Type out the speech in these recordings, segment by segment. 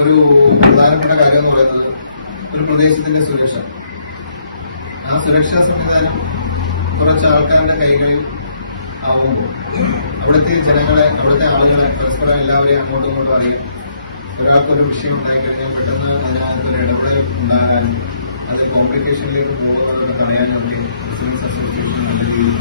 ഒരു പ്രധാനപ്പെട്ട കാര്യം എന്ന് പറയുന്നത് ഒരു പ്രദേശത്തിന്റെ സുരക്ഷ. ആ സുരക്ഷാ സംവിധാനം കുറച്ച് ആൾക്കാരുടെ കൈകളിൽ ആവുമ്പോൾ അവിടുത്തെ ജനങ്ങളെ, അവിടുത്തെ ആളുകളെ പരസ്പരം എല്ലാവരെയും അങ്ങോട്ടും ഇങ്ങോട്ടും അറിയും. ഒരാൾക്കൊരു വിഷയം ഉണ്ടായി കഴിഞ്ഞാൽ പെട്ടെന്ന് അതിനകത്തൊരു ഇടപെടൽ ഉണ്ടാകാനും അത് കോംപ്ലിക്കേഷനിലേക്ക് പോകുന്നതൊക്കെ തടയാനൊക്കെ റെസിഡൻസ് അസോസിയേഷൻ നല്ല രീതിയിൽ.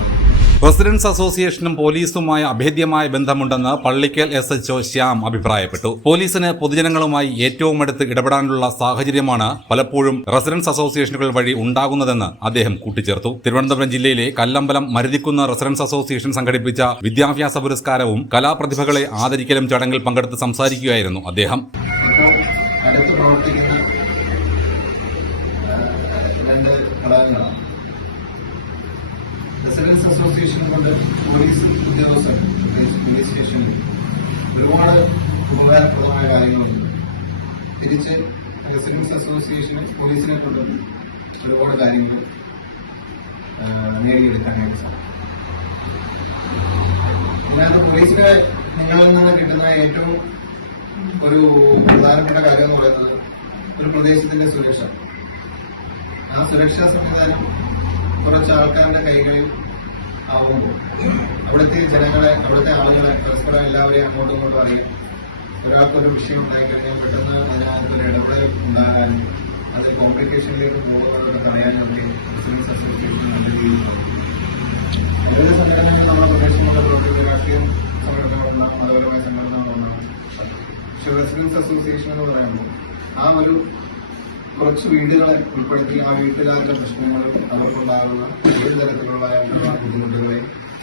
റെസിഡൻസ് അസോസിയേഷനും പോലീസുമായി അഭേദ്യമായ ബന്ധമുണ്ടെന്ന് പള്ളിക്കൽ SHO ശ്യാം അഭിപ്രായപ്പെട്ടു. പോലീസിന് പൊതുജനങ്ങളുമായി ഏറ്റവും അടുത്ത് ഇടപെടാനുള്ള സാഹചര്യമാണ് പലപ്പോഴും റെസിഡൻസ് അസോസിയേഷനുകൾ വഴി ഉണ്ടാകുന്നതെന്ന് അദ്ദേഹം കൂട്ടിച്ചേർത്തു. തിരുവനന്തപുരം ജില്ലയിലെ കല്ലമ്പലം മരുതിക്കുന്ന് റെസിഡൻസ് അസോസിയേഷൻ സംഘടിപ്പിച്ച വിദ്യാഭ്യാസ പുരസ്കാരവും കലാപ്രതിഭകളെ ആദരിക്കലും ചടങ്ങിൽ പങ്കെടുത്ത് സംസാരിക്കുകയായിരുന്നു അദ്ദേഹം. റെസിഡൻസ് അസോസിയേഷൻ കൊണ്ട് പോലീസ് ഉദ്യോഗസ്ഥർ പോലീസ് സ്റ്റേഷനിൽ ഒരുപാട് ഉപകാരപ്രദമായ കാര്യങ്ങളുണ്ട്. തിരിച്ച് റെസിഡൻസ് അസോസിയേഷന് പോലീസിനെ കൊണ്ട് ഒരുപാട് കാര്യങ്ങൾ നേടിയെടുക്കാനായിട്ട് സാധിക്കും. ഇതിനകത്ത് പോലീസിന് നിങ്ങളിൽ നിന്ന് കിട്ടുന്ന ഏറ്റവും ഒരു പ്രധാനപ്പെട്ട കാര്യം എന്ന് പറയുന്നത് ഒരു പ്രദേശത്തിന്റെ സുരക്ഷ. ആ സുരക്ഷാ സംവിധാനം കുറച്ച് ആൾക്കാരുടെ കൈകളിൽ ആവുമ്പോൾ അവിടുത്തെ ജനങ്ങളെ, അവിടുത്തെ ആളുകളെ പരസ്പരം എല്ലാവരെയും അങ്ങോട്ടും ഇങ്ങോട്ടും അറിയും. ഒരാൾക്കൊരു വിഷയം ഉണ്ടായി കഴിഞ്ഞാൽ പെട്ടെന്ന് അതിനകത്തൊരു ഇടപെടൽ ഉണ്ടാകാനും അത് കോംപ്ലിക്കേഷനിലേക്ക് പോകുന്നതൊക്കെ തടയാനൊക്കെ റെസിഡൻസ് അസോസിയേഷൻ നല്ല രീതിയിൽ. നിരവധി സംഘടനകൾ നമ്മുടെ പ്രദേശങ്ങളിലുള്ള രാഷ്ട്രീയ സംഘടനകളുണ്ടാകും, മതപരമായ സംഘടനകളുണ്ടാകും. പക്ഷെ റെസിഡൻസ് അസോസിയേഷൻ എന്ന് പറയുമ്പോൾ ആ ഒരു കുറച്ച് വീടുകളെ ഉൾപ്പെടുത്തി ആ വീട്ടുകാരുടെ പ്രശ്നങ്ങളും അവർക്കുണ്ടാകുന്ന ഏത് തരത്തിലുള്ള ബുദ്ധിമുട്ടുകളെ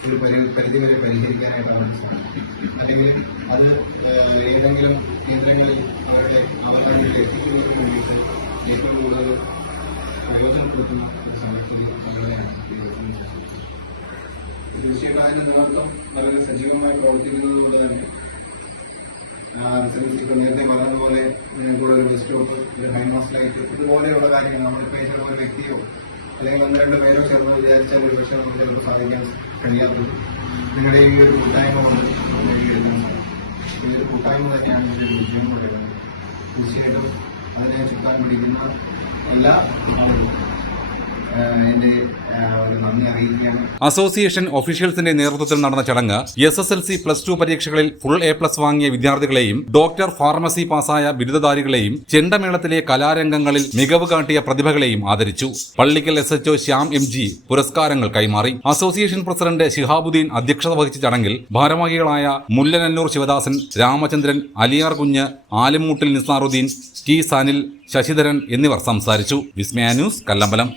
ഒരു പരിധി വരെ പരിഹരിക്കാനായിട്ട് അവർക്ക് സാധിക്കും. അല്ലെങ്കിൽ അത് ഏതെങ്കിലും കേന്ദ്രങ്ങളിൽ അവരുടെ എത്തിക്കുന്നതിന് വേണ്ടിയിട്ട് ഏറ്റവും കൂടുതൽ പ്രയോജനപ്പെടുത്തുന്ന ഒരു സാമ്പത്തിക സംഘടനയാണ്. തീർച്ചയായിട്ടും അതിന് നേതൃത്വം വളരെ സജീവമായി പ്രവർത്തിക്കുന്നത് കൊണ്ട് തന്നെ നേരത്തെ പറഞ്ഞതുപോലെ കൂടെ ഒരു ബസ് സ്റ്റോപ്പ്, ഒരു ഹൈമാസ് ലൈറ്റ്, ഇതുപോലെയുള്ള കാര്യങ്ങൾ നമ്മളിപ്പോൾ ചിലപ്പോൾ ഒരു വ്യക്തിയോ അല്ലെങ്കിൽ 1-2 പേരോ ചേർന്ന് വിചാരിച്ചാൽ ഒരു പക്ഷേ നമുക്ക് ചിലപ്പോൾ സാധിക്കാൻ കഴിയാത്തത് നിങ്ങളുടെ ഈ ഒരു കൂട്ടായ്മ കൊണ്ട് നമ്മൾ നേടിയെടുക്കുന്നത്. ഈ ഒരു കൂട്ടായ്മ തന്നെയാണ് ഇതിൻ്റെ വിജയം പറയുന്നത്. തീർച്ചയായിട്ടും അതിനെ ചുറ്റാൻ പിടിക്കുന്ന എല്ലാ ആളുകളും അസോസിയേഷൻ ഒഫീഷ്യൽസിന്റെ നേതൃത്വത്തിൽ നടന്ന ചടങ്ങ് SSLC +2 പരീക്ഷകളിൽ ഫുൾ A+ വാങ്ങിയ വിദ്യാർത്ഥികളെയും ഡോക്ടർ ഫാർമസി പാസായ ബിരുദധാരികളെയും ചെണ്ടമേളത്തിലെ കലാരംഗങ്ങളിൽ മികവ് കാട്ടിയ പ്രതിഭകളെയും ആദരിച്ചു. പള്ളിക്കൽ SHO ശ്യാം MG പുരസ്കാരങ്ങൾ കൈമാറി. അസോസിയേഷൻ പ്രസിഡന്റ് ശിഹാബുദ്ദീൻ അധ്യക്ഷത വഹിച്ച ചടങ്ങിൽ ഭാരവാഹികളായ മുല്ലനല്ലൂർ ശിവദാസൻ, രാമചന്ദ്രൻ, അലിയാർ കുഞ്ഞ്, ആലുമൂട്ടിൽ നിസാറുദ്ദീൻ, T. സാനിൽ, ശശിധരൻ എന്നിവർ സംസാരിച്ചു. വിസ്മയ ന്യൂസ്, കല്ലമ്പലം.